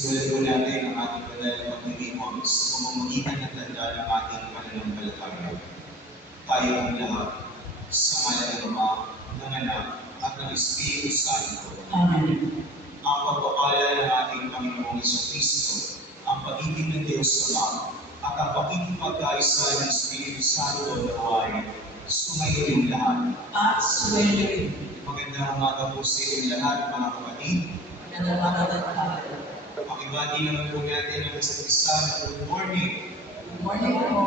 Simulan po natin ang ating banal na pagdiriwang sa pamamagitan ng tanda ng ating pananampalataya. Tayo ang lahat sa ngalan ng Ama, ng Anak, at ng Espiritu Santo. Amen. Ang pagpapala ng ating Panginoong Jesucristo, ang pag-ibig ng Diyos Ama, at ang pakikipagkaisa ng Espiritu Santo na ay sumayin lahat. At sumayin. Magandang umaga po sa inyong lahat, mga kapatid. Magandang umaga tayo. Pakibati naman po natin ang isa't isa na good morning. Good morning po.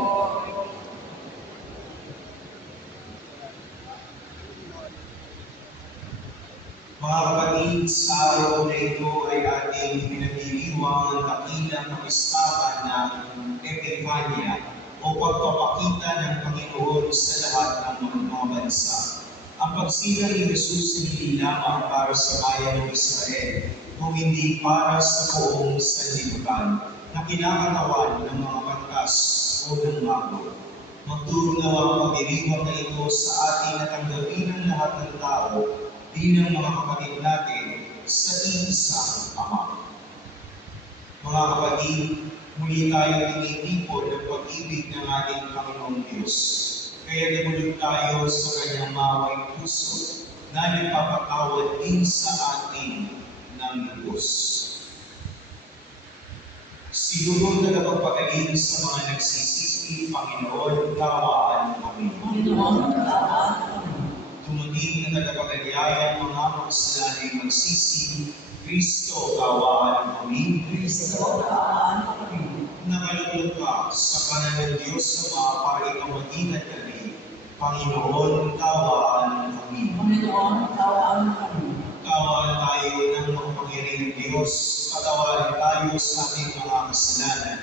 Mga kapatid, sa araw na ito ay ating pinagdiriwang ang dakilang kapistahan ng Epifania o pagpapakita ng Panginoon sa lahat ng mga bansa. Ang pagsilang ni Jesus hindi lamang para sa bayan ng Israel, kung hindi para sa buong sanlibutan na kinakatawan ng mga batas o ng mago. Magturo nawa ang pagdiriwang na ito sa atin at tanggapin ng lahat ng tao bilang mga kapatid natin sa iisang Ama. Mga kapatid, muli tayo tinitipon ng pag-ibig ng ating Panginoong Diyos. Kaya lumulog tayo sa kanyang maway puso na nagpapatawad din sa atin ng lubos. Siguro tagapagpagaling sa mga nagsisisi, Panginoon, tawaan kami. Panginoon, tawaan kami. Tumating na tagapagalyaya mga magsasaling magsisi, Kristo, tawaan kami. Kristo, tawaan kami. Nakalulog ka sa kanan ng Diyos Ama para ipamagitan kami. Panginoon, tawaan kami. Panginoon, tawaan kami. Tawaan tayo ng makapangyarihang Diyos, patawarin tayo sa ating mga kasalanan,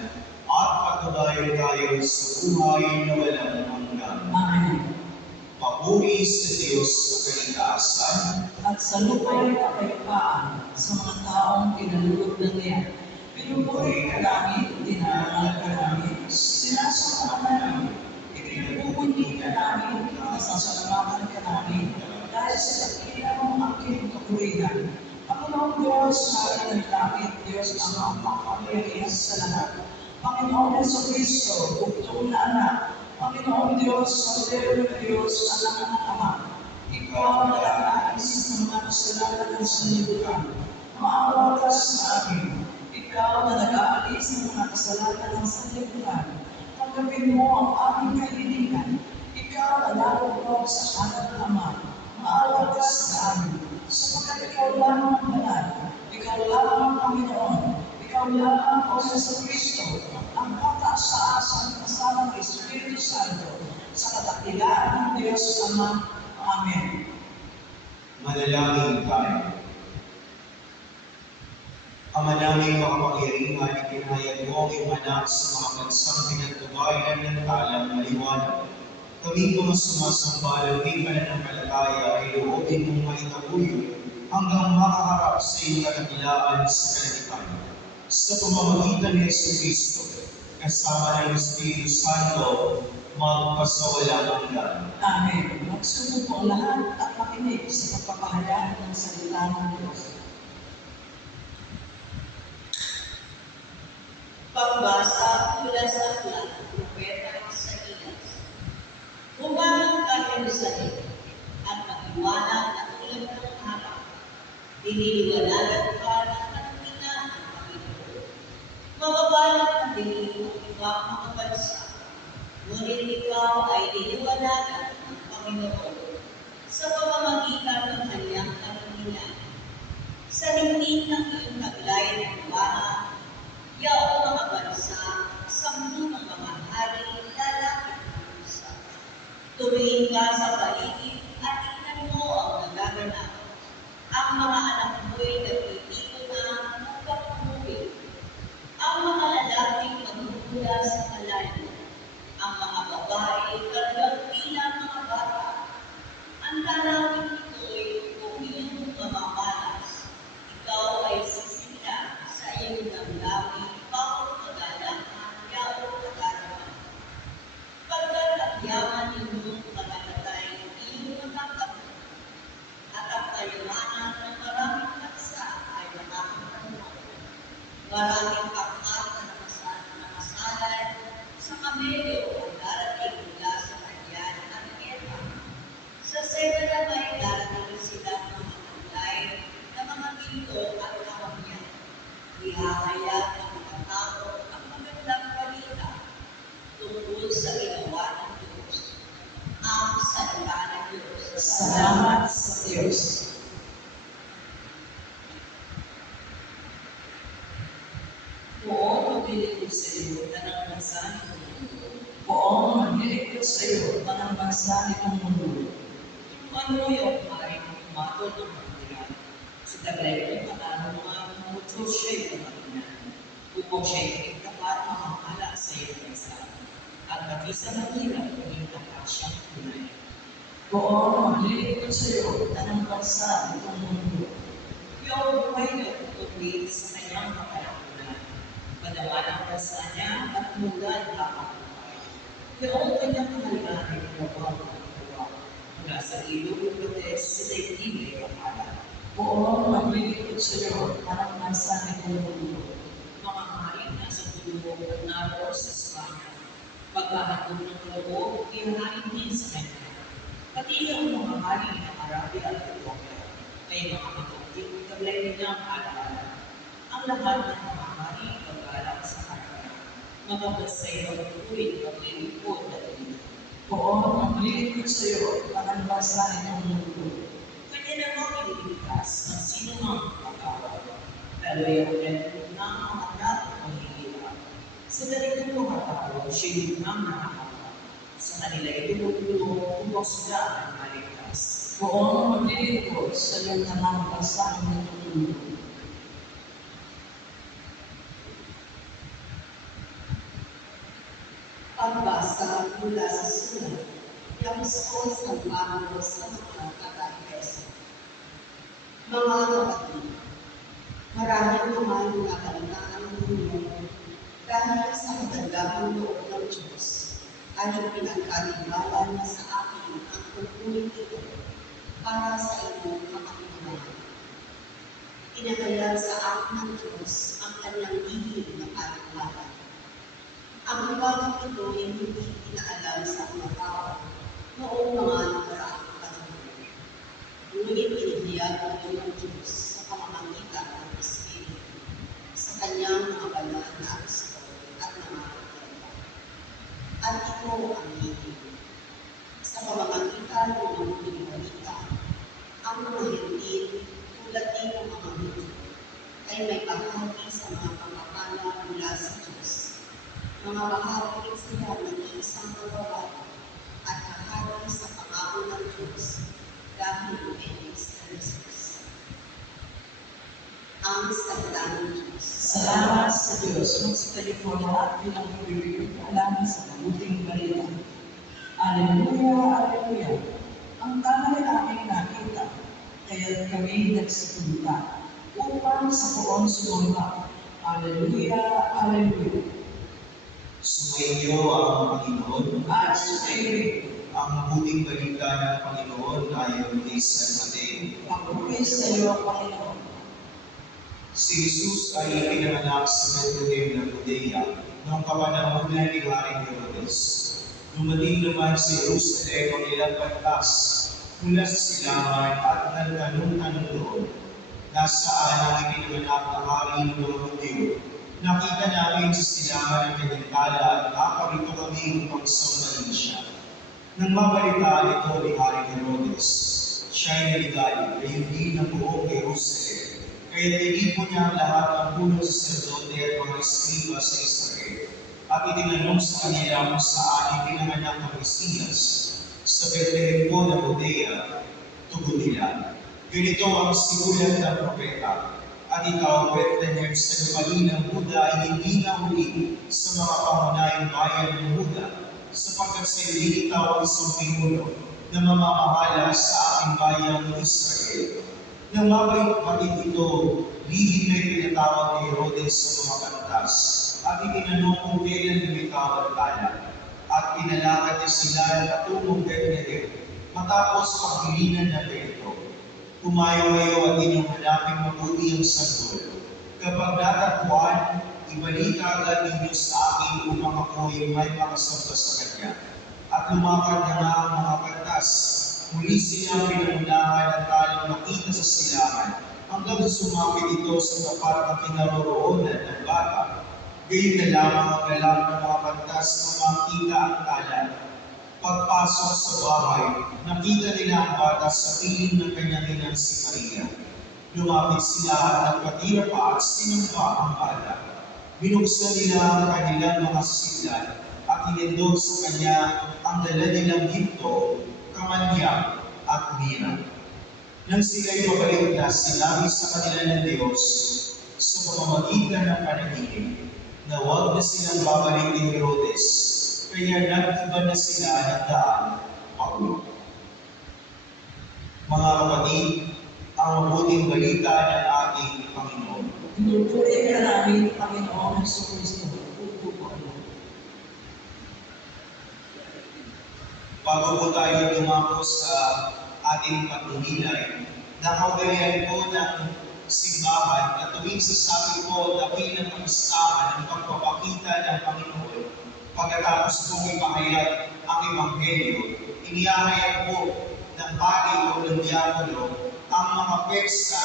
at pagkabayan tayo sa buhay na walang hanggan. Amen. Papuri sa Diyos sa kaligtasan, At sa lupa'y kapayapaan sa mga taong pinalulog ng niya. Pinupuri ka namin, dinarangal ka namin, sinasama ka namin, ipinapupunti ka namin, nasasalamahan ka namin, dahil sa dakila mong aking kapurihan. Panginoong Diyos, Hari ng langit, Diyos ang makapangyarihan sa lahat. Panginoong Jesucristo, bugtong na anak, Panginoong Diyos, Kordero ng Diyos, anak ng Ama. Ikaw na nag-aalis ng mga kasalanan ng sanlibutan. Maawa ka sa amin. Ikaw na nag-aalis ng mga kasalanan ng sanlibutan. Tanggapin mo ang aming kahilingan. Ikaw na narugog sa kanan ng Ama. Maawa ka sa amin. Sapagkat ikaw lamang ang banal. Ikaw lamang ang Panginoon. Ikaw lamang o Jesucristo. Ang kataas-taasan kasama ng Espiritu Santo sa kadakilaan ng Diyos Ama. Amen. manalangin tayo. Ama naming makapangyarihan, itinayag mo ang iyong anak sa mga bansang pinagtubayan ng talang maliwanag. Kami mga sumasamba ng di pananampalataya ay loobin mong maitabuyo hanggang makaharap sa iyong kadakilaan sa kalangitan. Sa pamamagitan ni Jesucristo, kasama ng Espiritu Santo, magpasawalang hanggan. Amen. Magsubo po ang lahat at makinig sa pagpapahayag ng salita ng Diyos. Pagbasa mula sa aklat ng Propeta Isaías. Bumangon ka, Jerusalem, at mag-iwanag ang ulap ng araw. Diniliwanagan ka ng katangian ng Panginoon. Mababalak na din ang ibang mga bansa. Ngunit ikaw ay diniwanagan ng Panginoon sa pamamagitan ng kanyang katangian. Sa hingin ng iyong taglay ng buwangan, yaong mga bansa, 10 ng mga hari, lalaki at pusa. Tumingin ka sa paligid at tingnan mo ang nagaganap. Ang mga anak mo'y nagtitipon na upang umuwi. Ang mga lalaking magmumula sa malayo. Ang mga babae talagang bilang mga bata. Ang dalawin ito'y umiyong mamamalas. Ikaw ay sisimula sa iyong damdamin bawat magalangan yaong katarungan. Pagkat ang yaman ninyong pagkatatay Medyo ang darating mula sa Kanyan at Eva. Sa Seba naman darating sila ng mga kulay na mga ginto at kamamyan. Ihahaya ng mga tao ang magandang balita tungkol sa ginawa ng Diyos. Ang salita ng Diyos. Salamat sa Diyos. Poong maglilingkod sa iyo, tanang bansa nitong mundo. Poong maglilingkod sa iyo, tanang bansa nitong mundo. Ano yung maring tumatol ng pagdiran? Sa taglay ng panalo mga mucho siya'y pamaginan. Upang siya'y itapat mamahala sa iyong bansa. At pati sa mahirap, maging tapat siyang tunay. Poong maglilingkod sa iyo, tanang bansa nitong mundo. Yung buhay niyo tutuloy sa kanyang kapalakunan. Padaman ang bansa niya at mulan kapag-buhay. Yung kanyang kahalagan ay trabaho at gawa. Mula sa ilog ng Bates, sa daigdig ay kapala. Poong maglilingkod sa iyo, parang bansa nitong mundo. Mga hari nasa dulo at naroon sa Espanya. Pagkahatog ng kaloob, ihahain din sa kanya. Pati ang mga hari ng Arabia at Ethiopia, may mga matungkit taglay nila ang alaala. Ang lahat ng mga hari paggalang sa kanya. Mga basay ang tuwid paglilipod at dito. Poong maglilingkod sa iyo, parang bansa nitong mundo. Kanya namang ililigtas ng sino mang pag-awal. Pero yung ng mga dapat maghihirap. Sa ganitong mga tao, siya'y nang nakakapa. Sa kanila itulog-tulog upang sila ang maligtas. Poong maglilingkod sa iyo tanang bansa nitong mundo. Pagbasa mula sa sulat ng Apostol San Pablo sa mga taga-Efeso. Mga kapatid, maraming naman nakalitaan ninyo dahil sa magandang loob ng Diyos ay pinagkatiwala niya sa akin ang tungkulin ito para sa inyong makakinawa. Pinagayag sa akin ng Diyos ang kanyang hihig na katiwala. Ang ibang ito ay hindi inaalam sa mga tao noong mga nakaraang panahon. Ngunit inihiyag ito ng Diyos sa pamamagitan ng Espiritu, sa kanyang mga banal na apostol at mga propeta. At ito ang hihig. Sa pamamagitan ng mabuting balita, ang mga hentil tulad din ng mga Hudyo ay may bahagi sa mga pagpapala mula sa Diyos. Mga bahagi sila ng isang kagawa at bahagi sa pangako ng Diyos dahil kay Kristo Jesus. Ang salita ng Diyos. Salamat sa Diyos kung sa tayo po lahat bilang pag-ibig alam sa mabuting balita. Aleluya, aleluya. Ang tanay aming nakita, kaya't kami nagsipunta upang sa poon sumamba. Aleluya, aleluya. Sumainyo ang Panginoon At sumayin, ang mabuting balita ng Panginoon ayon kay San Mateo. pagpupis sa iyo, Panginoon. Si Jesus ay ipinanganak sa Bethlehem ng Judea noong kapanahunan ni Haring Herodes. Dumating naman sa Jerusalem ang ilang pantas mula sa silangan at nagtanong-tanong doon, nasaan ang ipinanganak na hari ng mga Hudyo? Nakita namin sa silangan ng kanyang tala at naparito kami upang sambahin siya. Nang mabalitaan ito ni Haring Herodes, siya'y naligalig na hindi ng buong Jerusalem. Kaya tinipon niya ang lahat ng punong saserdote at mga eskriba sa Israel. At itinanong sa kanila kung saan ipinanganak ng Mesiyas. Sa Bethlehem po ng Judea, tugon nila. Ganito ang sinulat ng propeta. At ikaw, Bethlehem, sa lupain ng Huda ay hindi nahuli sa mga pangunahing bayan ng Huda, sapagkat sa iyo ikaw ang isang pinuno na mamamahala sa aking bayang Israel. Nang mabait ito, lihim na ipinatawag ni Herodes sa mga pantas, at itinanong kung kailan lumitaw ang tala, at pinalakad niya sila patungong Bethlehem, matapos paghilinan na ito. Kumayo kayo at inyong hanapin mabuti ang sanggol. Kapag natagpuan, ibalita agad ninyo sa akin upang ako'y may makasamba sa kanya. At lumakad na nga ang mga pantas. Muli silang pinangunahan at talang makita sa silangan, hanggang sumapit ito sa tapat na kinaroroonan ng bata. Gayon na lamang ang lalak ng mga pantas na makita ang tala. Pagpasok sa bahay, nakita nila ang bata sa piling ng kanyang inang si Maria. Lumapit sila at nagpatira pa at sinamba ang bata. Binuksan nila ang kanilang mga sisidlan at inendog sa kanya ang dala nilang ginto, kamanyak at mira. Nang sila'y pabalik na, sinabi sa kanila ng Diyos sa pamamagitan ng panaginip na huwag na silang babalik ni Herodes, kaya nag-iba na sila ng daan pauwi. Mga kapatid, ang mabuting balita ng ating Panginoon. Pinupuri ka namin, Panginoon Jesucristo. Bago po tayo dumako sa ating pagninilay, nakaugalian po ng simbahan na tuwing sasabi po dakilang kamustahan ng pagpapakita ng Panginoon, pagkatapos pong ipahayag ang Ebanghelyo, inihahayag po ng pari o ng diakono ang mga peksa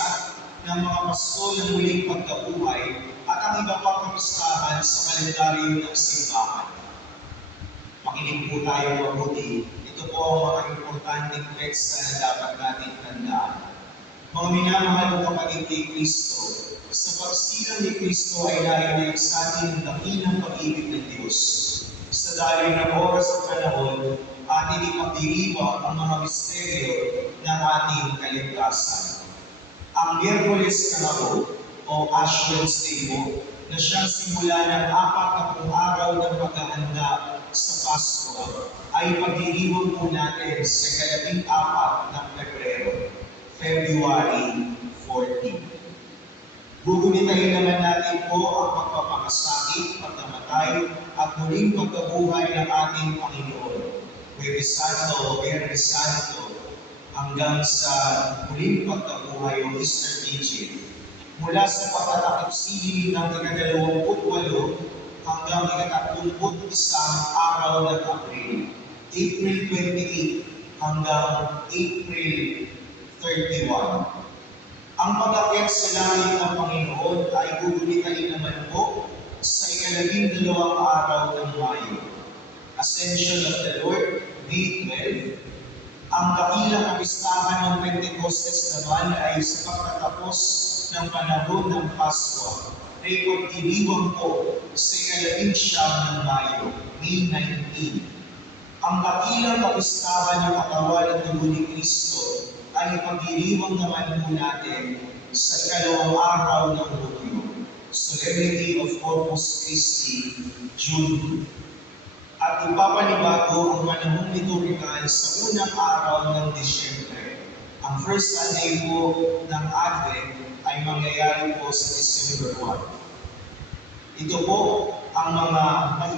ng mga Pasko ng muling pagkabuhay at ang iba pang kamustahan sa kalendaryo ng simbahan. Makinig po tayo mabuti. Ito po ang mga importanteng peksa na dapat natin tandaan. Mga minamahal ng kapatid ni Kristo, sa pagsilang ni Kristo ay narinig sa ating dakilang pag-ibig ng Diyos. Sa daloy ng oras at panahon, ating ipagdiriwang ang mga misteryo ng ating kaligtasan. Ang Miyerkules Kangako o Ash Wednesday mo, na siyang simula ng 40 araw ng paghahanda sa Pasko, ay pagdiriwang po natin sa ika-14 ng Pebrero, February 14. Gugunitain naman natin po ang pagpapakasakit, pagkamatay, at muling pagkabuhay ng ating Panginoon. Huwebes Santo, Biyernes Santo, hanggang sa muling pagkabuhay o Easter Vigil. Mula sa pagtatakip siling ng ika-28 hanggang ika-31 araw ng April, April 28 hanggang April 31. Ang pag-akyat sa langit ng Panginoon ay gugunitain naman po sa ika-12 araw ng Mayo. Ascension of the Lord, May 12. Ang dakilang kapistahan ng Pentecostes naman ay sa pagtatapos ng panahon ng Pasko na ipagdiriwang po sa ika-19 ng Mayo, May 19. Ang dakilang kapistahan ng katawan at dugo ni Kristo ay ipagdiriwang naman po natin sa ika-2 araw ng Hulyo, Solemnity of Corpus Christi, June 2. At ipapanibago ang panahong liturhikal sa unang araw ng Disyembre. Ang first Sunday po ng Advent ay mangyayari po sa December 1. Ito po ang mga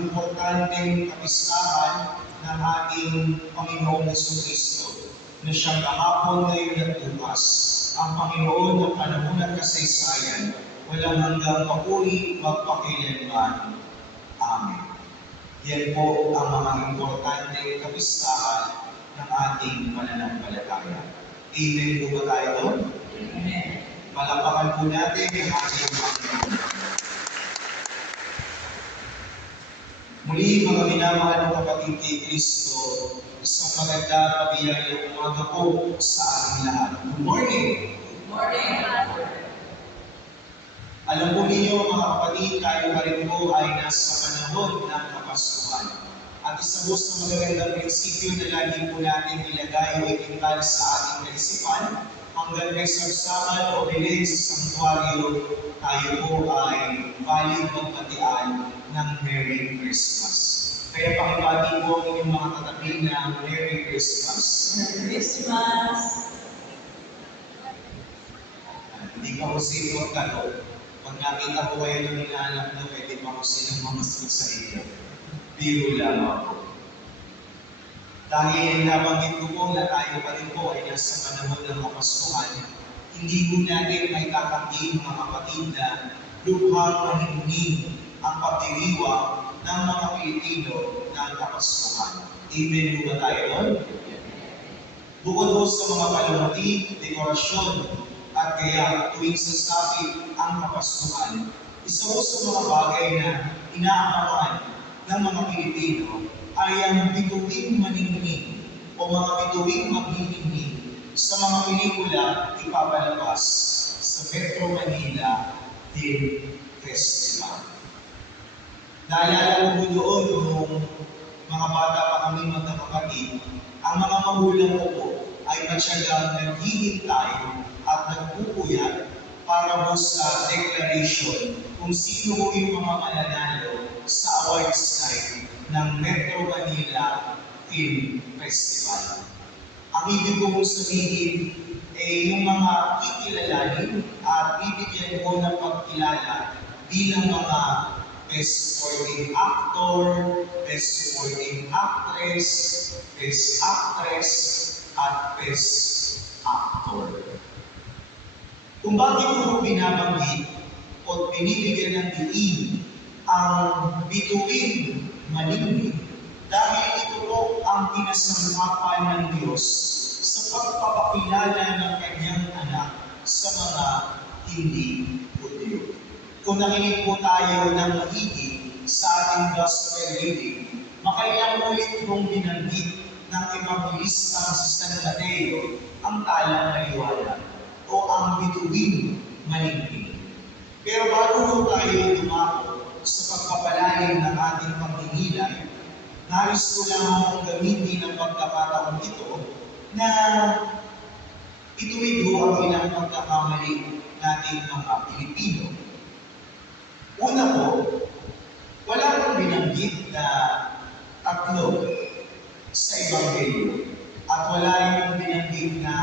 importanteng kapistahan ng ating Panginoong Jesucristo, na siyang kahapon, ngayon at bukas, ang Panginoon ng panahon at kasaysayan, walang hanggang papuri, magpakailanman. Amen. Yan po ang mga importanteng kapistahan ng ating mananampalataya. Amen po ba tayo doon? Amen. Palakpakan po natin ang ating Panginoon. Muli, mga minamahal ng kapatid ni Kristo, isang magandang kabiyayang umaga po sa ating lahat. Good morning! Good morning. Alam po ninyo, mga kapatid, tayo pa rin po ay nasa panahon ng Kapaskuhan. At isa po sa magagandang prinsipyo na lagi po natin ilagay o ikintal sa ating kaisipan, hanggang kay Sabsakan o Belen sa Santuario, tayo po ay valid magbatian ng Merry Christmas. Kaya pakibati po ang inyong mga katabi ng Merry Christmas. Merry Christmas. Hindi pa ko sipot ka doon. Pag nakita ko kayo ng inaanak na pwede pa ko silang mamasok sa iyo. Biro lamang po. Dahil nabanggit ko po na tayo pa rin po ay nasa panahon ng Kapaskuhan, hindi po natin may tatanggi mga kapatid na lubhang mahimunin ang pagdiriwang ng mga Pilipino ng Kapaskuhan. Amen po ba tayo doon? Bukod po sa mga palamati, dekorasyon, at kaya tuwing sasapit ang Kapaskuhan, isa po sa mga bagay na inaabangan ng mga Pilipino ay ang bituing maningning o mga bituing maghihinging sa mga pelikula ipapalabas sa Metro Manila Film Festival. Naalala ko doon nung mga bata pa kami magkakapatid, ang mga magulang ko po ay matyagang naghihintay at nagpupuyat para po sa declaration kung sino po yung mga mananalo sa awards night ng Metro Manila Film Festival. Ang ibig ko po sabihin, yung mga kikilalanin at bibigyan ko ng pagkilala bilang mga Best Supporting Actor, Best Supporting Actress, Best Actress, at Best Actor. Kung bakit ko binabanggit o binibigyan ng diin ang bituin maningning, dahil ito po ang pinasangkapan ng Diyos sa pagpapakilala ng kanyang anak sa mga hindi Hudyo. Kung nakinig po tayo ng maigi sa ating gospel reading, makailang ulit kong binanggit ng Evangelistang si San Mateo ang talang maliwanag o ang bituin maningning. Pero bago po tayo dumako sa pagpapalalim ng ating pagdinilay, nais ko lang gamitin ang pagkakataon ito na ituwid ho ang ilang pagkakamali nating mga Pilipino. Una po, wala nang binanggit na tatlo sa Ebanghelyo at wala nang binanggit na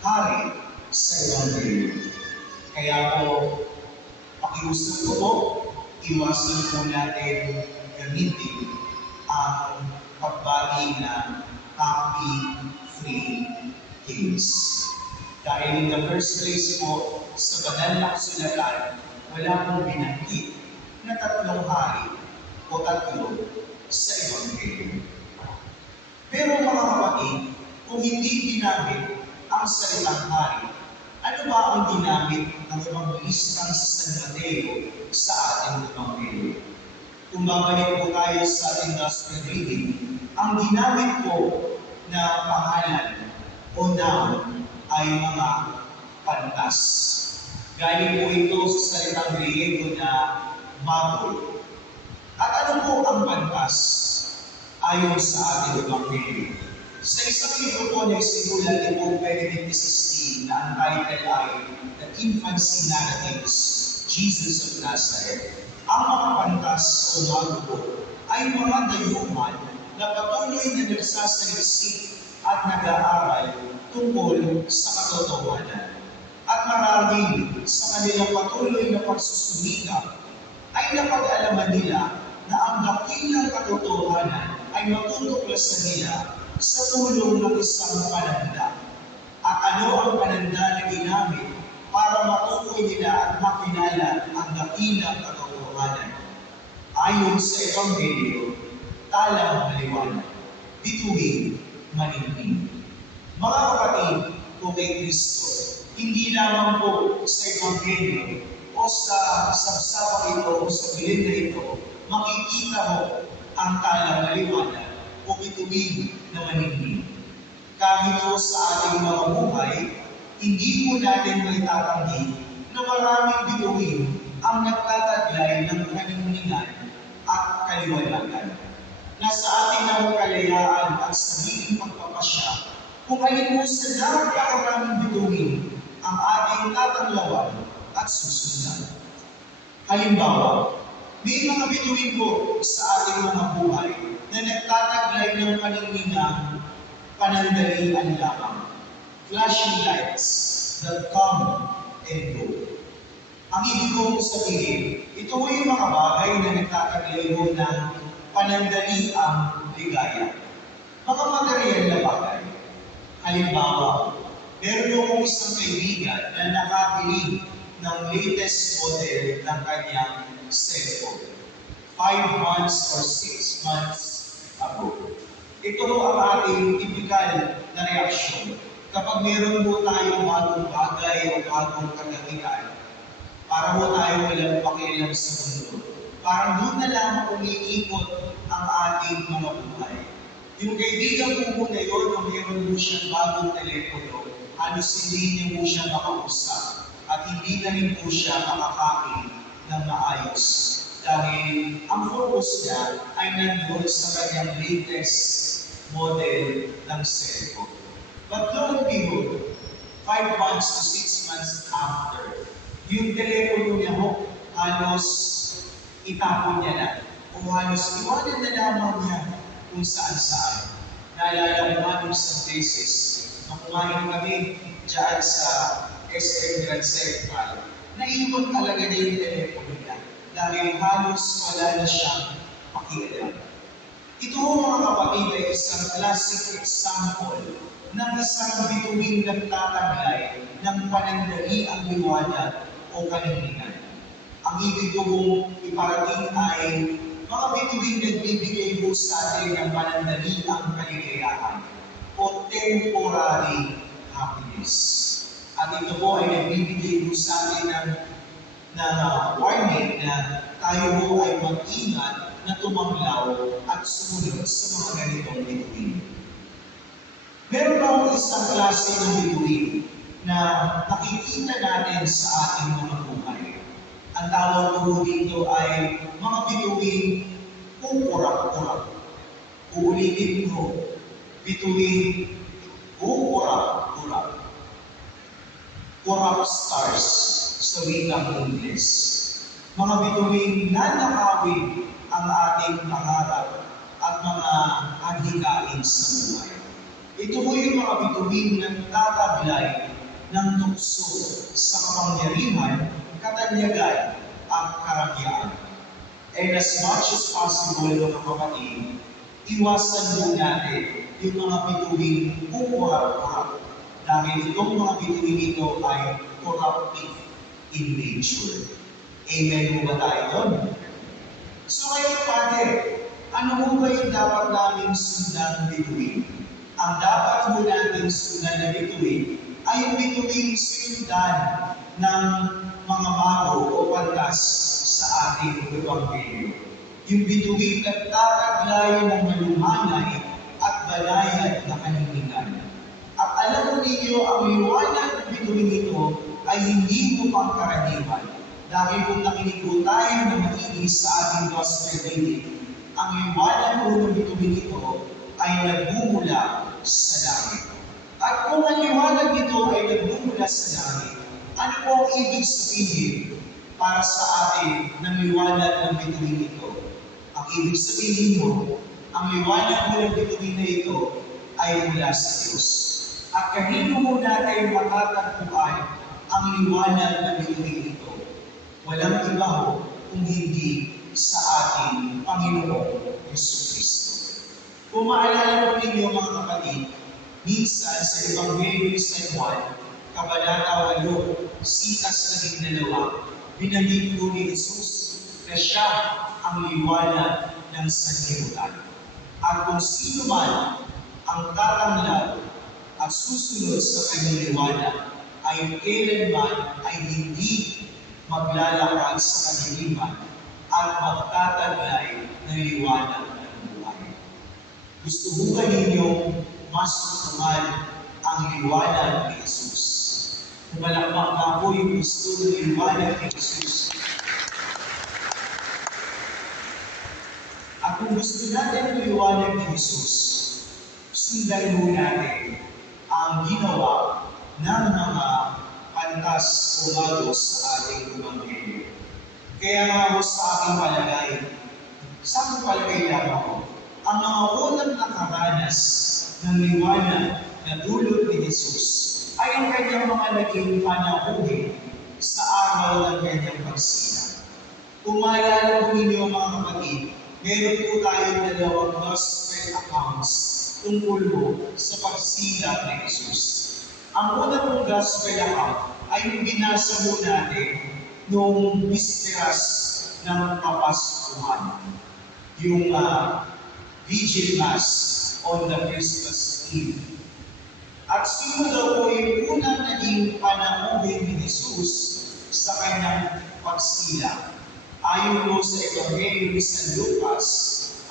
hari sa Ebanghelyo. Kaya po, pakiusap ko po, iwasan po natin gamitin ang pagbati na Happy Three Kings. Dahil in the first place po, sa banal na kasulatan, wala pong binanggit na tatlong hari o tatlo sa Ebanghelyo. Pero mga kapatid, kung hindi ginamit ang salitang hari, ano ba ang ginamit ng Evangelistang si San Mateo sa ating Ebanghelyo? Kung babalik po tayo sa ating gospel reading, ang ginamit po na pangalan o noun ay mga pantas. Galing po ito sa salitang Griego na baboy. At ano po ang pantas ayon sa ating Ebanghelyo? Sa isang libro po na isinulat ni Pope Benedict XVI na ang title ay The Infancy Narratives, Jesus of Nazareth, ang mga pantas o bago ay mga dayuhan na patuloy na nagsasaliksik at nag-aaral tungkol sa katotohanan. At marahil sa kanilang patuloy na pagsusumikap ay napag-alaman nila na ang dakilang katotohanan ay matutuklasan nila sa tulong ng isang pananda. At ano ang pananda na ginamit para matukoy nila at makilala ang dakilang katotohanan? Ayon sa Ebanghelyo, talang maliwanag, bituin, maningning. Mga kapatid o kay Kristo, hindi lamang po sa Ebanghelyo o sa sabsabang ito o sa bilin na ito, makikita mo ang talang maliwanag o bituin na maningning. Kahit po sa ating mga buhay, hindi po natin maitatanggi na maraming bituin ang nagtataglay ng kaningningan at kaliwanagan. Nasa ating ng kalayaan at sariling pagpapasya, kung alin mo sa napakaraming bituin ang ating tatanglawan at susundan. Halimbawa, may mga bituin po sa ating mga buhay na nagtataglay ng kaningningang panandalian lamang. Flashing lights that come and go. Ang ibig kong sabihin, ito po yung mga bagay na nagtataglay mo ng panandaliang ligaya. Mga material na bagay. Halimbawa, meron akong isang kaibigan na nakabili ng latest model ng kanyang cellphone. 5 months or 6 months ago. Ito ang ating typical na reaksyon. Kapag meron po tayong bagong bagay o bagong kagamitan, para po tayo walang pakialam sa mundo. Parang doon na lang umiikot ang ating mga buhay. Yung kaibigan ko po na yun, kung meron po siyang bagong telepono, halos hindi niya po siya makausap at hindi na rin po siya makakain ng maayos. Dahil ang focus niya ay nandun sa kanyang latest model ng cellphone. But lo and behold, 5 months to 6 months after, yung telepono niya ho, halos itapon niya na. O halos iwanan na lamang niya kung saan-saan. Naalala ko nga nung isang beses, nung kumain kami dyan sa SM Grand Central, naiwan talaga niya yung telepono niya dahil halos wala na siyang pakialam. Ito mga kapatid ay isang classic example ng isang bituing nagtataglay ng panandali ang liwanag o kanindigan. Ang ibig kong iparating ay mga bituing nagbibigay po sa atin ng panandali ang kaligayahan o temporary happiness. At ito po ay nagbibigay po sa atin ng warning na tayo po ay mag-ingat na tumanglaw at sumunod sa mga ganitong bituin. Meron pa po isang klase ng bituin na nakikita natin sa ating mga buhay. Ang tawag po dito ay mga bituin kukurak-kurak. Uulitin ko, bituin kukurak-kurak. Corrupt stars sa wikang Ingles. Mga bituin nanakawin ang ating pangarap at mga adhikain sa buhay. Ito po yung mga bituin na tataglay ng tukso sa kapangyarihan, katanyagan at karakyaan. And as much as possible, mga kapatid, iwasan po natin yung mga bituin kukurak-kurak. Dahil itong mga bituin ito ay corruptive in nature. Amen mo ba tayo doon? So ngayon, Father, ano mo ba yung dapat namin sundan bituin? Ang dapat mo natin sundan na bituin ay yung bituin sundan ng mga bago o pantas sa ating Ebanghelyo. Yung bituin na tataglay ng malumanay at banayad na kanindigan. At alam mo ninyo, ang liwanag ng bituin ito ay hindi mo pangkaraniwan. Dahil kung nakinig po tayo na maigi sa ating gospel reading, ang liwanag po ng bituin ito ay nagmumula sa langit. At kung ang liwanag nito ay nagmumula sa langit, ano po ang ibig sabihin para sa atin ng liwanag ng bituin ito? Ang ibig sabihin mo, ang liwanag ng bituin na ito ay mula sa Diyos. At kanino mo natin matatagpuan ang liwanag ng bituin ito? Walang iba ho kung hindi sa ating Panginoong Jesucristo. Kung maalala po ninyo mga kapatid, minsan sa Ebanghelyo ni San Juan, Kabanata 8, sikas na 2, binanggit po ni Jesus na siya ang liwanag ng sanlibutan. At kung sino man ang tatanglad at susunod sa kanyang liwanag, ay kailanman ay hindi maglalakad sa kadiliman at magtataglay ng liwanag ng buhay. Gusto mo ba ninyong masusungan ang liwanag ni Jesus? Kumalakpak na po yung gusto ng liwanag ni Jesus. At kung gusto natin ang liwanag ni Jesus, sundan mo natin ang ginawa ng mga pantas o bago sa ating Ebanghelyo. Kaya nga ho sa aking palagay, sa aking palagay lamang ko, ang mga unang nakaranas ng liwanag na dulot ni Jesus ay ang kanyang mga naging panahuhin sa araw ng kanyang pagsilang. Kung maalala po ninyo mga kapatid, meron po tayong dalawang gospel accounts tungkol mo sa pagsilang ni Jesus. Ang una pong gospel account ay yung binasa mo natin noong Bisperas ng Kapaskuhan. Yung Vigil Mass on the Christmas Eve. At sino daw po yung unang naging panauhin ni Jesus sa kanyang pagsilang? Ayon po sa Ebanghelyo ni San Lucas,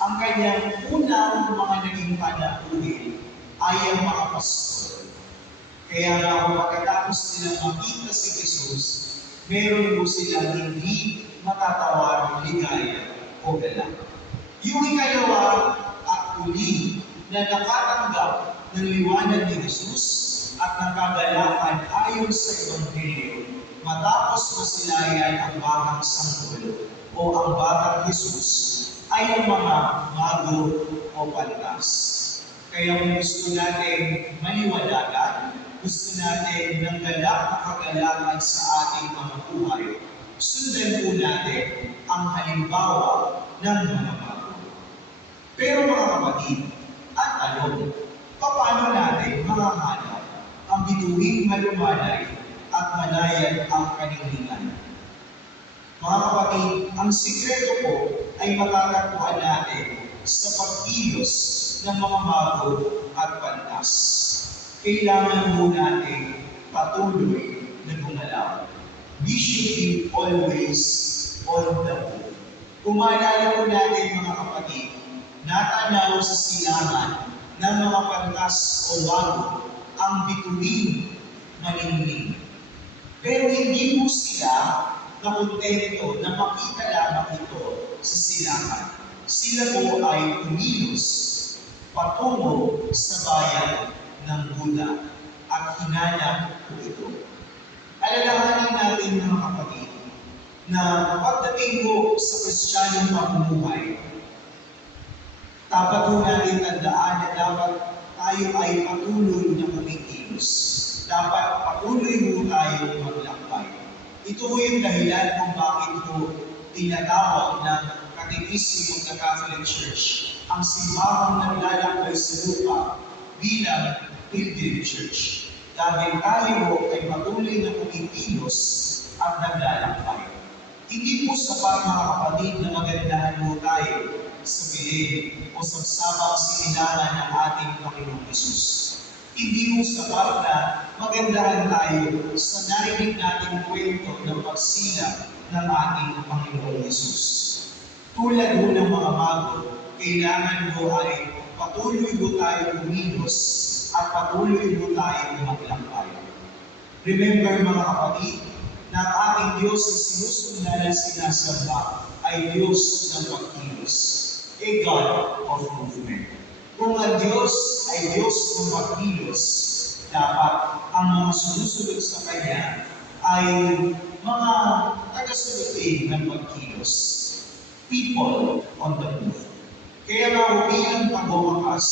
ang kanyang unang mga naging panauhin ay ang mga pastor. Kaya nga kung pagkatapos nilang makita si Jesus, meron po silang hindi matatawarang ligaya o galak. Yung ikalawa at uli na nakatanggap ng liwanag ni Jesus at nakagalakan ayon sa Ebanghelyo matapos masilayan ang batang sanggol o ang batang Jesus ay ang mga mago o pantas. Kaya kung gusto natin maliwanagan, gusto natin ng galak na kagalakan sa ating mga buhay, sundan po natin ang halimbawa ng mga mago. Pero mga kapatid, at tanong, paano natin makahanap ang bituing malumanay at malayad ang kaninginan? Mga kapatid, ang sikreto po ay matatagpuan natin sa pagkilos ng mga mago at pantas. Kailangan mo natin patuloy na gumalaw. We should be always on the move. Kung maalala po natin mga kapatid, natanaw sa silangan ng mga pantas o mago ang bituing maningning. Pero hindi po sila nakontento na makita lamang ito sa silangan. Sila po ay umilos patungo sa bayan ng Buda at hinanap po ito. Alalahanin natin mga kapatid na pagdating po sa Kristiyanong pamumuhay, dapat po natin tandaan na dapat tayo ay patuloy na kumikilos. Dapat patuloy po tayo maglakbay. Ito po yung dahilan kung bakit po tinatawag ng Katekismo ng Catholic Church ang simbahang naglalakbay sa lupa bilang Pilgrim Church. Dahil tayo ay patuloy na kumikilos at naglalakbay. Hindi po sapat mga kapatid na magandahan mo tayo sa piling o sa sabang sinilangan ng ating Panginoong Hesus. Hindi mo sapat na magandahan tayo sa narinig nating kwento ng pagsilang ng ating Panginoong Hesus. Tulad mo ng mga mago, kailangan mo ay patuloy mo tayo kumilos at patuloy mo tayo maglakbay. Remember mga kapatid, na ang ating Diyos na sinusundan at sinasamba ay Diyos ng pagkilos, a God of movement. Kung ang Diyos ay Diyos ng pagkilos, dapat ang mga sumusunod sa Kanya ay mga tagasunod din ng pagkilos. People on the move. Kaya nga bilang pagbumakas,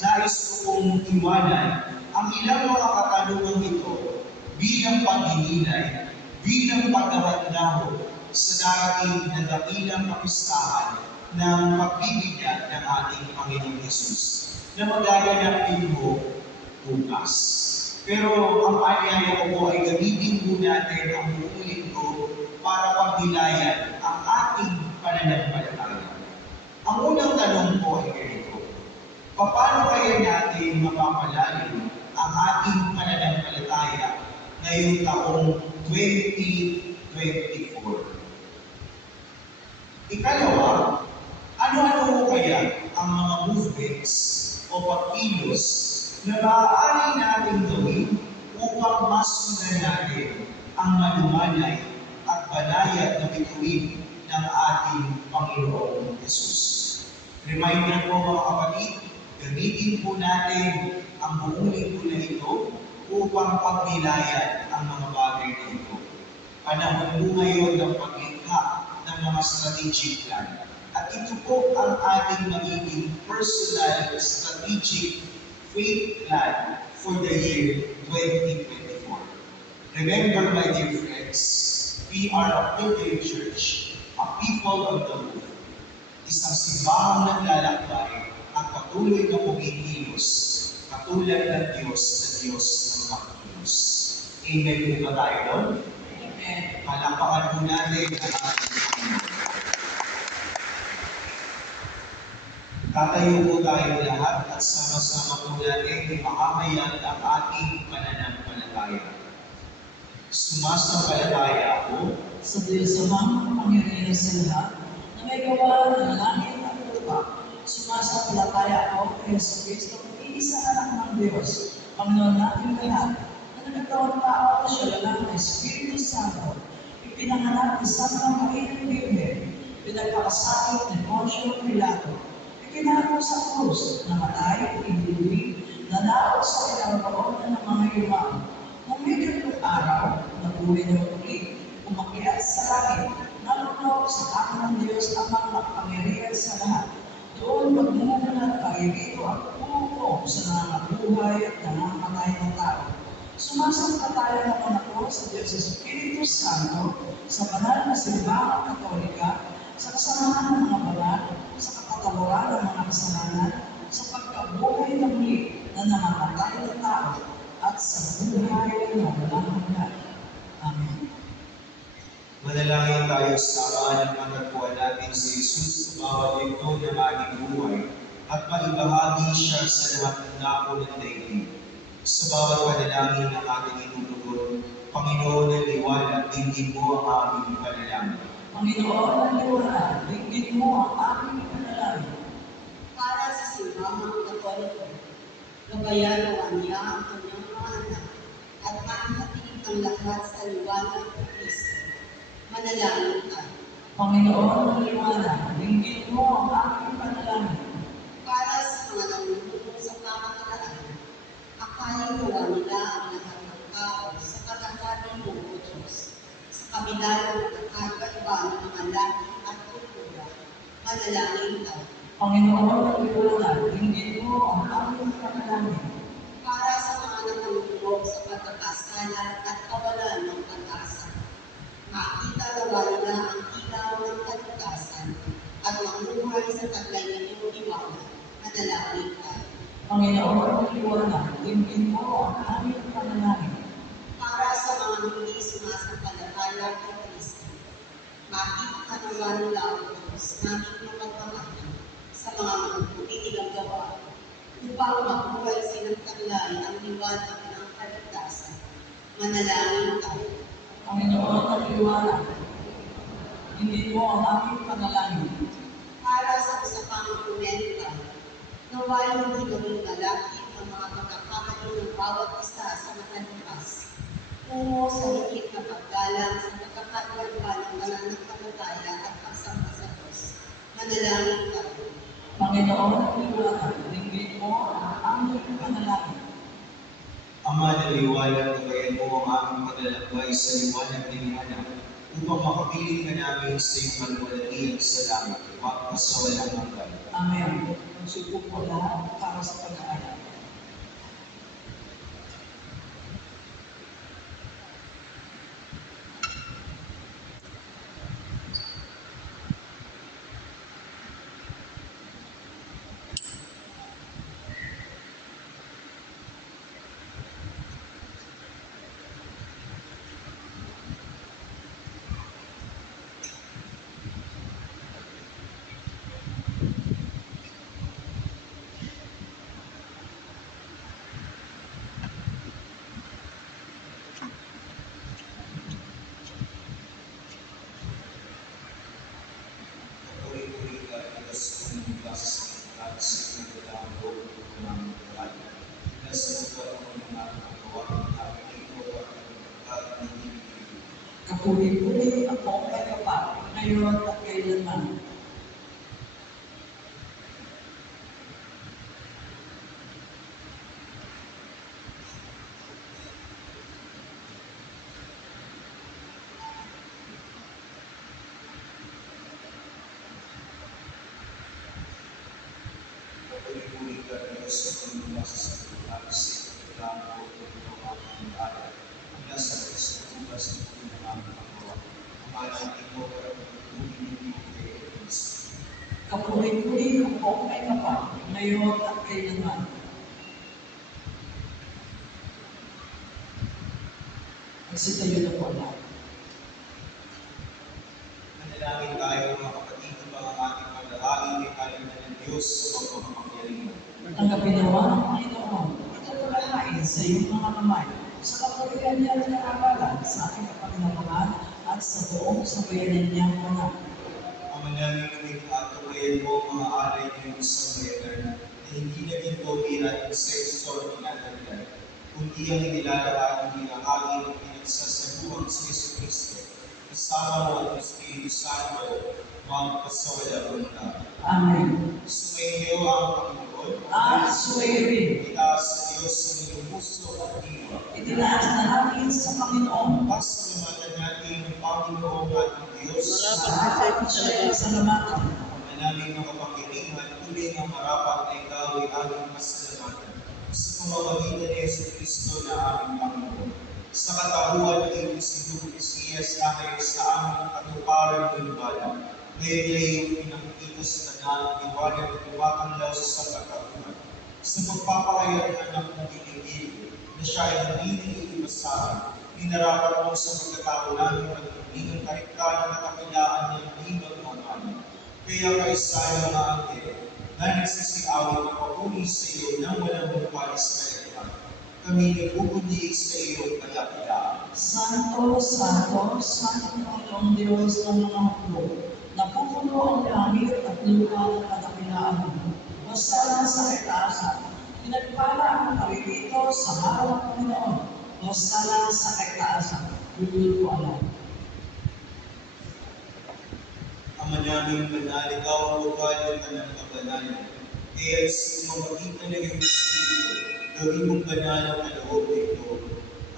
nais ko pong iwanan ang ilang mga katanungan ito bilang paghihinay, bilang paghahandahon sa darating na dakilang kapistahan ng pagbibigyan ng ating Panginoong Hesus na magaganap din mo bukas. Pero ang anyaya ko po ay gamitin po natin ang buong linggo para pagnilayan ang ating pananampalataya. Ang unang tanong po ay ganito, paano kaya natin mapapalalim ang ating pananampalataya ngayong taong 2024? Ikalawa, ano-ano kaya ang mga movements o pagkilos na maaari natin gawin upang masundan natin ang malumanay at banayad na bituin ng ating Panginoong Hesus? Reminder po mga kapatid, gamitin po natin ang buong linggo na ito upang pagnilayan ang mga bagay na ito. Panahon po ngayon ng paglikha ng mga strategic plan. At ito po ang ating magiging personal strategic faith plan for the year 2024. Remember, my dear friends, we are a Pilgrim Church, a people of the move. Isang simbahang naglalakbay at patuloy na kumikilos katulad ng Diyos na Diyos ng makilos. Amen po ba tayo doon? Amen. Palakpakan po natin ang ating Panginoon. Tatayo po tayo lahat at sama-sama po natin ipakahayag ang ating pananampalataya. Sumasampalataya ako Sa Diyos Amang Panginoon sa lahat, na may gawa ng langit at lupa, sumasampalataya ako kay Yesu Kristo, iisang anak ng Diyos, Panginoon natin lahat, na nagkatawang tao siya lang ng Espiritu Santo, ipinanganak ni Santa Maria ng Virgen, pinagpakasakit ni Poncio Pilato, ikinako sa krus, namatay, inuwi, nanalo sa kinaroonan ng mga yumaon. Nung may gantong araw, nabuhay na muli, umakyat sa langit, nalulog sa kanan ng Diyos ang mga makapangyarihan sa lahat. Doon magmumula at paririto ang puso sa nangangabuhay at nangangamatay na tao. Sumasampalataya naman ako sa Diyos Espiritu Santo, sa banal na simbahang Katolika, sa kasamahan ng mga banal, sa kapatawaran ng mga kasalanan, sa pagkabuhay na muli na nangangamatay na tao, at sa buhay na walang hanggan. Amen. Manalangin tayo sa amaan ng matagpuan natin si Jesus sa bawat yugto ng ating buhay at maibahagi siya sa lahat ng dako ng daigdig. Sa bawat panalangin ng ating inutugon, Panginoon ng liwanag, dinggin mo ang aming panalangin. Panginoon ng liwanag, dinggin mo ang aming panalangin. Para sa simbahang Katoliko, gabayan nawa niya ang kanyang mga anak at maangatid ang lahat sa liwanag ng Kristo. Manalangin tayo. Panginoon ng liwanag, dinggin mo ang aming panalangin. Para sa mga namumuno sa pamahalaan, akayin nawa nila ang lahat ng tao sa katatagan mo, O Diyos, sa kabila ng nakakaiba ng mga lahi at kultura. Manalangin tayo. Panginoon ng liwanag, dinggin mo ang aming panalangin. Para sa mga natulog sa pagkakasalan at kawalan ng pag-asa, makita nawa nila ang ilaw ng kaligtasan at mamuhay sa taglay ng iyong liwanag. Manalangin tayo. Panginoon ng liwanag, dinggin mo ang aming panalangin. Para sa mga hindi sumasampalataya kay Kristo, makita nawa nila ang Diyos naming mapagmamahal sa mga mabuti nilang gawa upang mabuhay silang taglay ang liwanag ng kaligtasan. Manalangin tayo. Panginoon ng liwanag, dinggin mo ang aming panalangin. Para sa usapang kumenta, naway hindi gawing malaki ang mga pagkakamali ng bawat isa sa matalipas. Tungo sa higit na paggalang sa pagkakatwalpa ng mananampalataya at pagsamba sa Diyos. Manalangin tayo. Panginoon ng liwanag, dinggin mo ang aming panalangin. Ama ng liwanag, gabayan mo ang aming paglalakbay sa liwanag ng liwanag upang makapiling ka namin sa iyong maluwalhatian sa langit, sa walang hanggan. Amen. Magsubok mo lahat para sa pag-aaral. Puri-puri ka Diyos ng bukas at sa kanilang loob ng buhay. Nasa lugar ng mga magawa ng aming ito at nagiging. Kapuli-puli ako kay Kapag, ngayon at kailanman. Puri-puri ka Diyos ng bukas at sa kanilang loob ng buhay. Nasa bukas ng mga magawa. Ang ito at nagiging kay Kristo. Kapuli-puli ako kay Kapag, ngayon at kailanman. Magsitayo na po lang. Manalangin tayo mga kapatid ng mga ating paglalangin ay kalimtan ng Diyos sa pagmamagyarihan. Tanggapin nawa ng Panginoon, ito palahain sa iyong mga kamay, sa kapurihan niya at kaaralan, sa ating kapanginabangan at sa buong sabayanan niyang mga. Ama namin na may kaatubayan mo mga alay ng sa bayanan na hindi naging bira at insekso at pinatagyan, kundi ang inilalarawan ng hinahangin at pinagsasaluhan sa Yesu Cristo, kasama mo ang Espiritu Santo, magpasawalang hanggan. Amen. Sumainyo ang Panginoon, At suwayo rin, itaas sa Diyos sa inyong puso at diwa. itinaas na natin sa Panginoon. Pasalamatan natin ang Panginoong ating Diyos. Marapat siya sa lamatan. Manaming mga pangkilingan, tuloy ng marapat na ikaw ay aming pasalamatan sa pamamagitan ni Yesu Cristo na aming Panginoon. Sa katahuan ng iyong sinugong Mesiyas na kayo sa aming katuparan ng lumalang, ngayon ay iyong pinakikita sa tanang liwanag at tumatanlaw sa sangkatauhan. Sa pagpapakayat ng anak mong inigil, na siya ay hindi naiiwas sa amin, pinarapat mo sa pagkatao namin at hindi ng kariktaan at kakilaan ng ibang mga amin. Kaya kaisa ay mga anghel na nagsisiawit na papuri sa iyo nang walang magpalis sa kalagyan. Kami nagpupundi sa iyong kadakilaan. Santo, Santo, Santo Panginoong Diyos ng mga hukbo, napupuno ang langit at lupa ng kadakilaan mo. Masala sa kaitaasan, pinagpala ang paririto sa araw ng Panginoon. Masala sa kaitaasan, lulul ko alam. Ama namin banal, ikaw ang bukal ng kanang kabanalan. Kaya sa pamamagitan ng iyong Espiritu, gawin mong banal ang kaloob nito,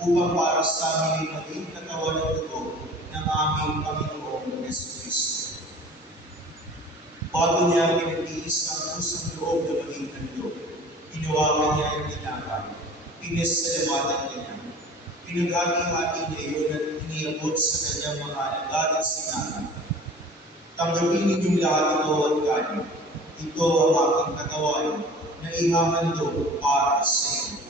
upang para sa amin ay maging katawan at dugo ng aming Panginoong Yesu Cristo. Bago niya pinag-iis ang pusang loob na maging handog, hinawakan niya ang tinapay, pinasalamatan niya. Pinaghati-hati niya yun at iniabot sa kanyang mga alagad at sinabi, tanggapin ninyong lahat ito at kanin. Ito ang aking katawan na ihahandog para sa inyo.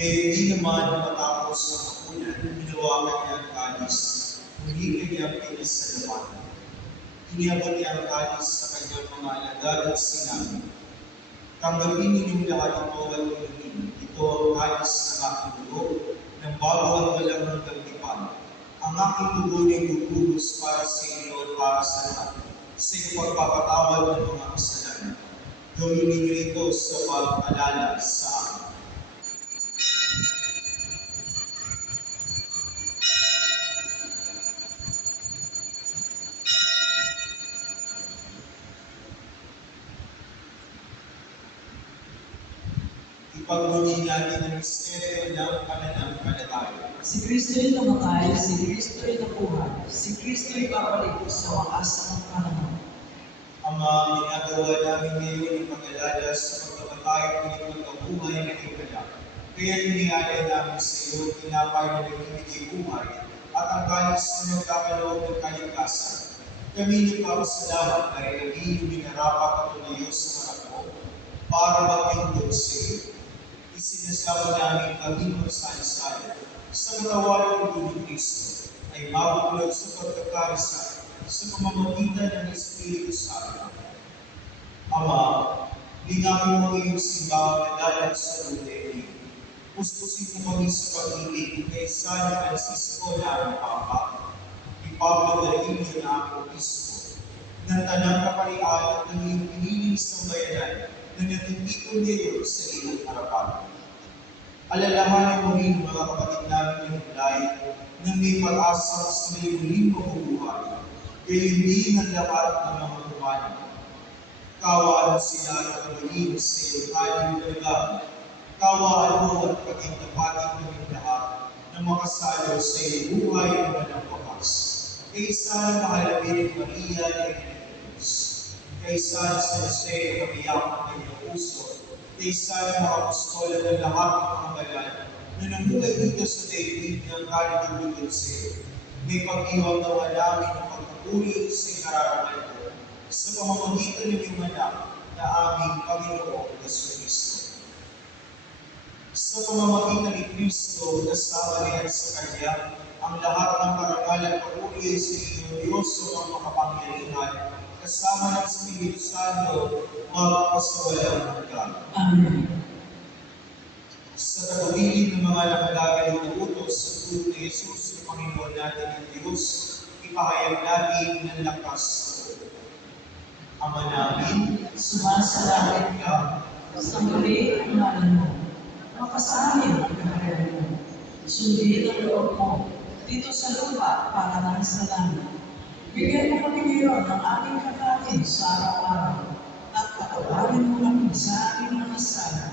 Kaya hindi naman matapos ang hapunan, hinawakan niya ang kalis, muli kanyang pinasalamatan. Iniabot niya ang kalis sa kanyang mga alagad at sinabi, tanggapin ninyong lahat ito at inumin. Ito ang kalis ng aking dugo, ng bago at walang hanggang tipan. Ang aking dugo ay gugugos para sa inyo at para sa lahat, sa ipagpapatawad ng mga kasalanan. Gawin ninyo ito sa pag-alala sa akin. Ipagmuli natin ang misteryo ng pananampalataya. Si Kristo'y namatay, si Kristo'y nabuhay, si Kristo'y babalik sa wakas ng panahon. Ama, ginagawa namin ngayon ang pag-alala sa pagkamatay at pagkabuhay ng iyong anak. Kaya inialay namin sa iyo, tinapay na nagbibigay buhay, at ang kalis na nagkakaloob ng kaligtasan. Kami nagpapasalamat na rin yung minarapat at tumayo sa harap mo, para maglingkod sa iyo. Isinasama namin kami magsali-sali sa katawaran ng ni Kristo ay mabuklod sa pagkakaisa sa pamamagitan ng Espiritu Santo. Ama, lingapin mo iyong simbang na dalag sa lutein. Pustusin mo kami sa pag-ibig kay San Francisco na ang Papa, ni Pablo Darillo na ang Obispo, ng tanang kaparian at ng iyong piniling sambayanan na natutipon ngayon sa iyong harapan. Alalahanin mo rin mga kapatid namin ng Hulay na may pag-asa sa may muling mabubuhay, gayon din ang lahat ng mga tumanin. Kawaan sila na pagiging sa iyong aling talaga. Kawaan mo at paging tapatin kaming lahat na makasalo sa iyong buhay na walang wakas. Kaysa na mahalapin ng Maria na Diyos. Kaysa na sa Jose na kabiyak ng kanyang puso. Kaysa ng mga apostol at ng lahat ng mga banal na na namulat dito sa daigdig ng kalibutulse, may pag-iwang nawa namin ng pagpupuri sa nararamdaman ko sa pamamagitan ng iyong anak na aming Panginoong Jesucristo. Sa pamamagitan ni Kristo, kasama niya sa Kanya, ang lahat ng parangal at papuri sa inyong Diyos o ang makapangyarihan, kasama ng Espiritu Santo, magpasawalang hanggan. Amen. Sa tagubilin ng mga nakalagay na utos sa tulong ni Jesus na Panginoon natin ang Diyos, ipahayag natin ng lakas sa loob. Ama namin, Sumasalangit ka, sa muli ang ngalan mo. Makasamin ang kaharian mo. Sundin ang loob mo, dito sa lupa para lang sa langit. Bigyan mo kami ngayon ng aming kakanin sa araw-araw, at patawarin mo kami sa aming mga sala,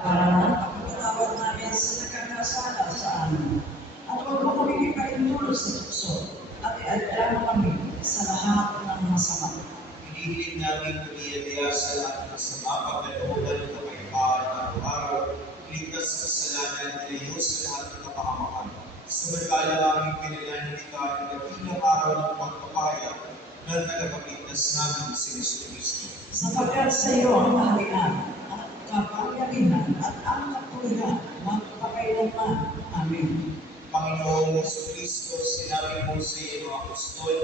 para lang pagpapatawad namin sa nagkakasala sa amin. At huwag mo kami ipahintulo sa tukso, at iadya mo kami sa lahat ng masama. Hinihiling namin kumiyadya sa lahat ng sama, pagkalooban ng kapayapaan araw-araw, iligtas sa kasalanan ng Diyos sa lahat ng kapahamakan. Samantala aming pinananalikan ng dakilang araw ng pagpapahayag ng tagapagligtas namin si Jesucristo. Sapagkat sa iyo ang kaharian, at kapangyarihan, at ang kapulihan, magpakailanman. Amen. Panginoong Jesucristo, sinabi mo sa iyo mga apostol,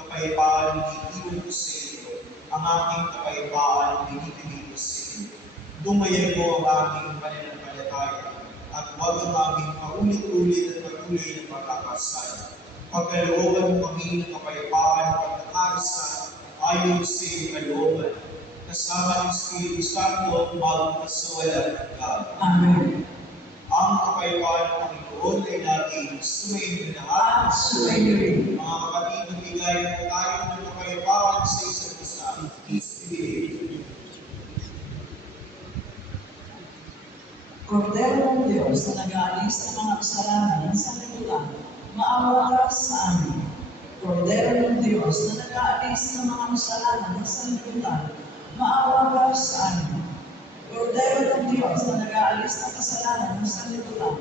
kapayapaan iniiwan ko sa iyo, ang aking kapayapaan binibigay ko sa iyo. Dumayan mo ang aming pananampalataya, at huwag ang aming paulit-ulit at patuloy na pagkakasala. Pagkalooban mo kami ng kapayapaan at pagkakaisa ayon sa iyong kalooban, kasama ng Espiritu Santo magpasawalang hanggan. Amen. Ang kapayapaan ng Panginoon ay laging sumayin na lahat. Sumayin rin. Mga kapatid, nagbigay po tayo ng kapayapaan sa isa't isa. Espiritu. Kordero ng Diyos na nag-aalis ng mga kasalanan ng sanlibutan, maawa ka sa amin. Kordero ng Diyos na nag-aalis ng mga kasalanan ng sanlibutan, maawa ka sa amin. Kordero ng Diyos na nag-aalis ng kasalanan ng sanlibutan,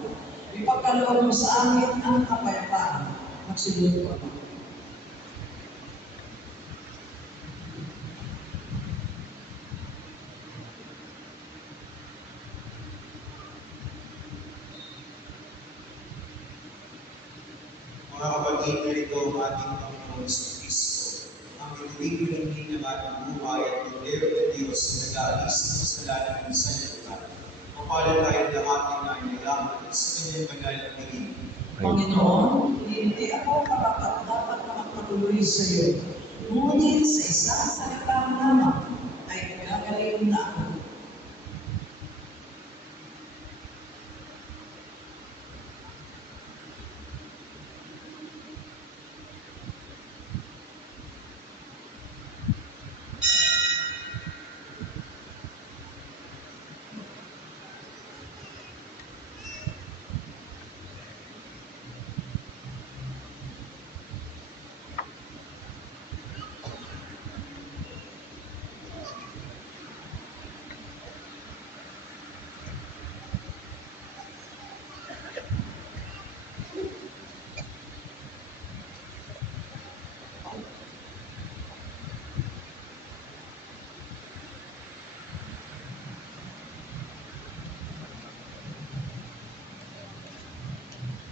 ipagkaloob mo sa amin ang kapayapaan. Magsilod po. Mga kapatid, narito ang ating Panginoon sa Kristo, ang bituin pinagin ng ating buhay at kordero ng Diyos na nag-aalis ng kasalanan ng sanlibutan. Mapalad tayo ng ating nainalaman sa kanyang banal na piging. Panginoon, hindi ako karapat-dapat na magpatuloy sa iyo. Ngunit sa isang salita lamang ay gagaling na ako.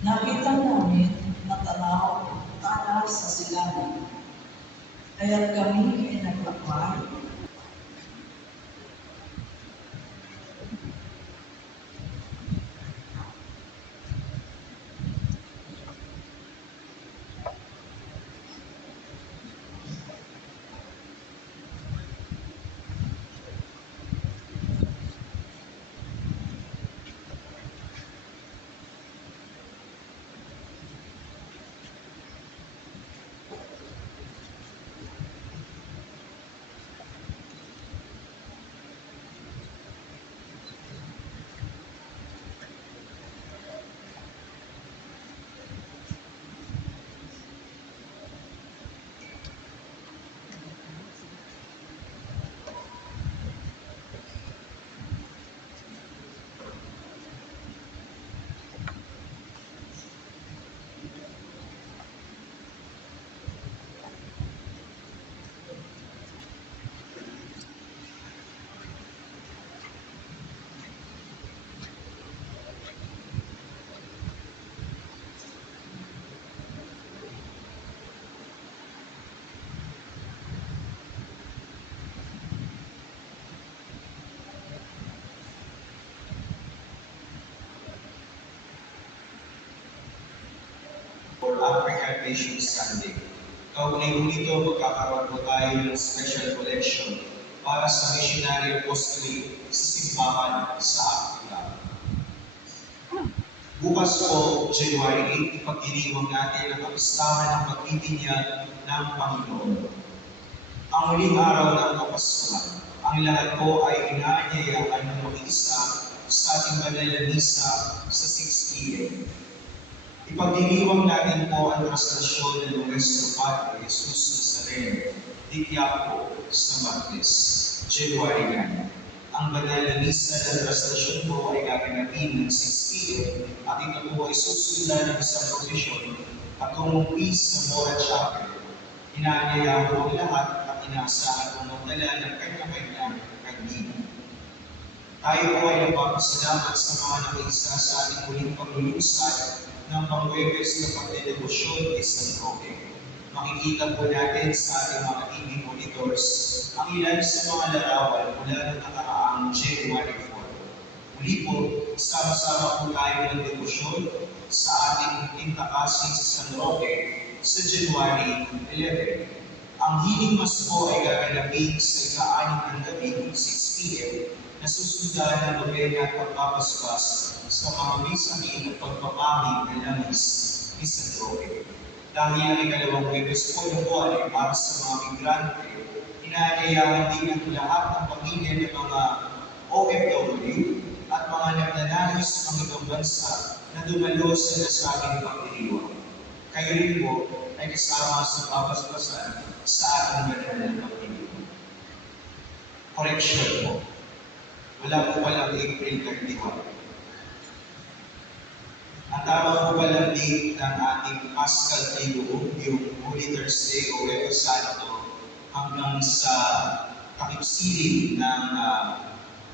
Nakita namin na tanaw sa silangan. Kaya kami ay naglakbay for African Mission Sunday. Kaugnay po nito, magkakaroon po tayo ng special collection para sa missionary apostolate sa simbahan sa Africa. Bukas po, January 8, ipagdiriwang natin ang kapistahan ng pagbibinyag ng Panginoon. Ang huling araw ng Kapaskuhan, ang lahat po ay inaanyayahan ng makiisa sa ating banal na misa sa 6 p.m. Ipagdiriwang natin po ang translasyon ng Nuestro Padre Jesus Nazareno, di Quiapo sa Martes, January 9. Ang banal na misa ng translasyon po ay gaganapin ng 6 p.m. at ito po ay susundan ng isang prosesyon patungong peace sa Mora Chapel. Inaanyayahan po ang lahat at inaasahan po magdala ng kanya-kanyang kaibigan. Tayo po ay nagpapasalamat sa mga nakiisa sa ating muling paglulunsad ng Pangwebes na pagdedebosyon kay San Roque. Makikita po natin sa ating mga TV monitors ang ilan sa mga larawan mula ng nakaraang January 4. Muli po, sama-sama po tayo ng debosyon sa ating intakasin sa San Roque sa January 11. Ang healing mass po ay gaganapin sa ika-6 ng gabi, 6 p.m. na susundan ng nobena at pagpapaspas sa mga misahin at pagpapahid ng langis ni San Roque. Dahil ang ikalawang Webes po ng buwan ay para sa mga migrante, inaanyayahan din ang lahat ng pamilya ng mga OFW at mga nagnanais ng ibang bansa na dumalo sa nasabing pagdiriwang. Kayo rin po ay kasama sa papaspasan sa ating banal na pagdiriwang. Correction po. Wala po palang April 31. Ang tama po palang date ng ating Paschal Triduum, yung Holy Thursday o Huwebes Santo, hanggang sa kakipsiling ng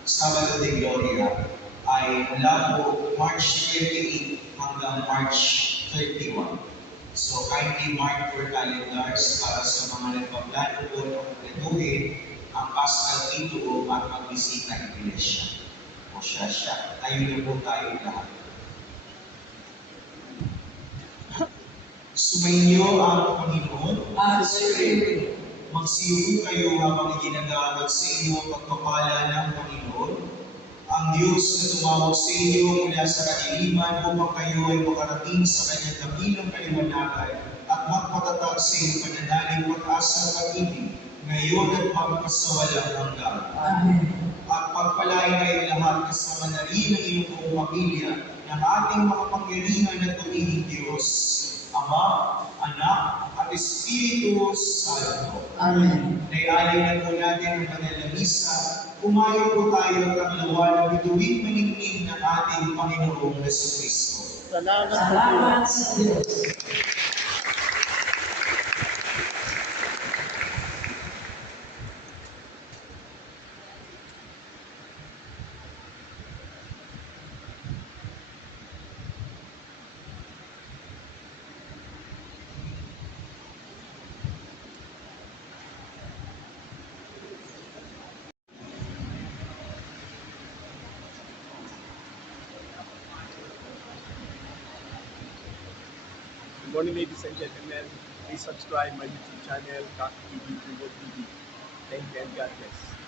Sabado de Gloria ay mula po March 28 hanggang March 31. So kindly mark your calendars para sa mga nagpaplano po na kumpletuhin ang Paschal Triduum at magbisita ng Iglesia. O siya, tayo po tayo lahat. Sumainyo ang Panginoon At Spirit, Magsiyo kayo habang iginagawad sa inyo ang pagpapala ng Panginoon. Ang Diyos na tumawag sa inyo mula sa kadiliman upang kayo ay makarating sa kanyang dakilang kaliwanagan at magpatatag sa inyong pananalig pag-asa at pag-ibig ngayon at magpasawalang hanggan. Amen. At pagpalain kayo lahat kasama na rin ang inyong buong pamilya ng ating makapangyarihan at tumihing Diyos, Ama, Anak, at Espiritu Santo. Amen. Naialay na po natin ang banal na misa. Umayo po tayo at tanglawan ang bituing maningning ng ating Panginoong Jesucristo. Salamat sa Diyos. Good morning, ladies and gentlemen. Please subscribe my YouTube channel, Kak TV, Thank you and God bless.